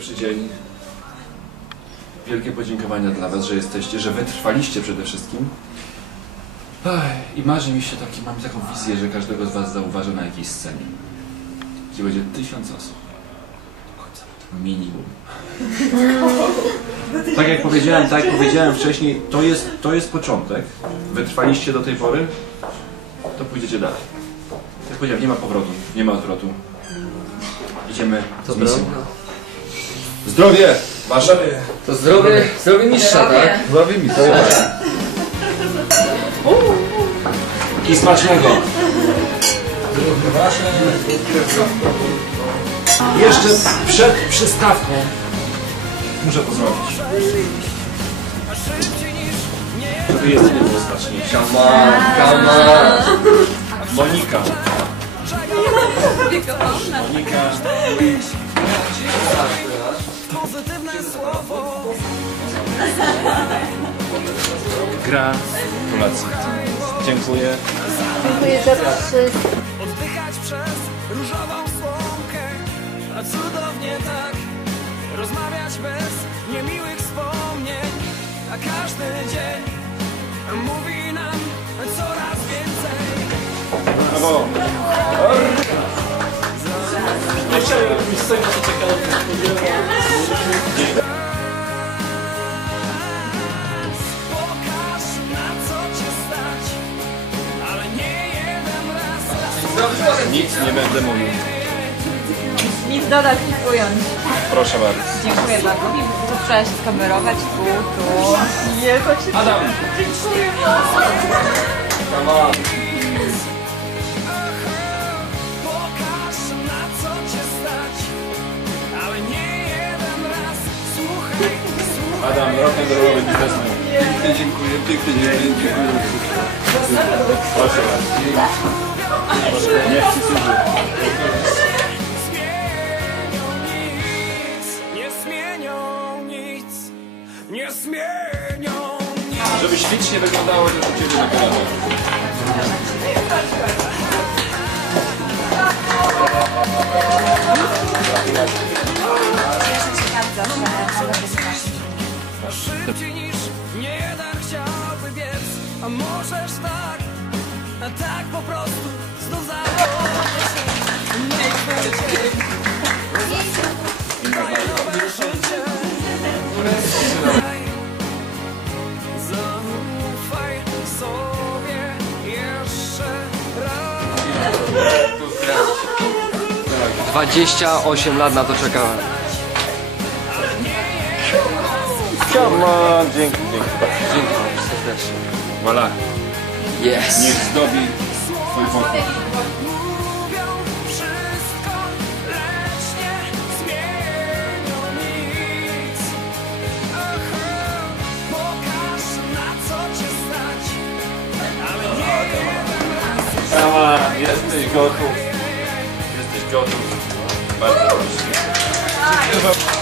Pierwszy dzień. Wielkie podziękowania dla Was, że jesteście, że wytrwaliście przede wszystkim. Ech, I marzy mi się taki, mam taką wizję, że każdego z Was zauważę na jakiejś scenie. Gdzie będzie tysiąc osób. Minimum. Tak jak powiedziałem, tak jak powiedziałem wcześniej, to jest, to jest początek. Wytrwaliście do tej pory, to pójdziecie dalej. Jak powiedziałem, nie ma powrotu, nie ma odwrotu. Idziemy z misją. Zdrowie! Wasze! To zdrowie, zdrowie mistrza, tak? Zdrowie mi, I smacznego! Jeszcze przed przystawką muszę to zrobić. Żeby jest nie było smaczniejsze. Kama, kama. Monika. Monika. Gratulacje. Dziękuję. Dziękuję za trzy. Oddychać przez różową słomkę A cudownie tak Rozmawiać bez niemiłych wspomnień A każdy dzień Mówi nam coraz więcej Brawo. Pokaż Nic nie będę mówił. Nic dodać, nic ująć. Proszę bardzo. Dziękuję bardzo. Tu trzeba się skamerować, tu, tu. Nie, to się... Adam. Kama. Pokaż na co cię stać Ale nie jeden raz Słuchaj, słuchaj Adam, rock'n'rollowy biznesmen. Pięknie dziękuję, pięknie dziękuję, dziękuję. Proszę bardzo. Nie Nie zmienią nic Żeby ślicznie wyglądało, to u Ciebie. Szybciej 28 lat na to czekałem. Come on, dzięki, dzięki. Dziękuję serdecznie. Voilà. Yes. Niech zdobi Twój wokół. Mówią wszystko, lecz nie zmienią nic. Aha, pokaż na co cię stać, ale nie jeden raz. Sama, jesteś gotów. Jesteś gotów. Bardzo proszę.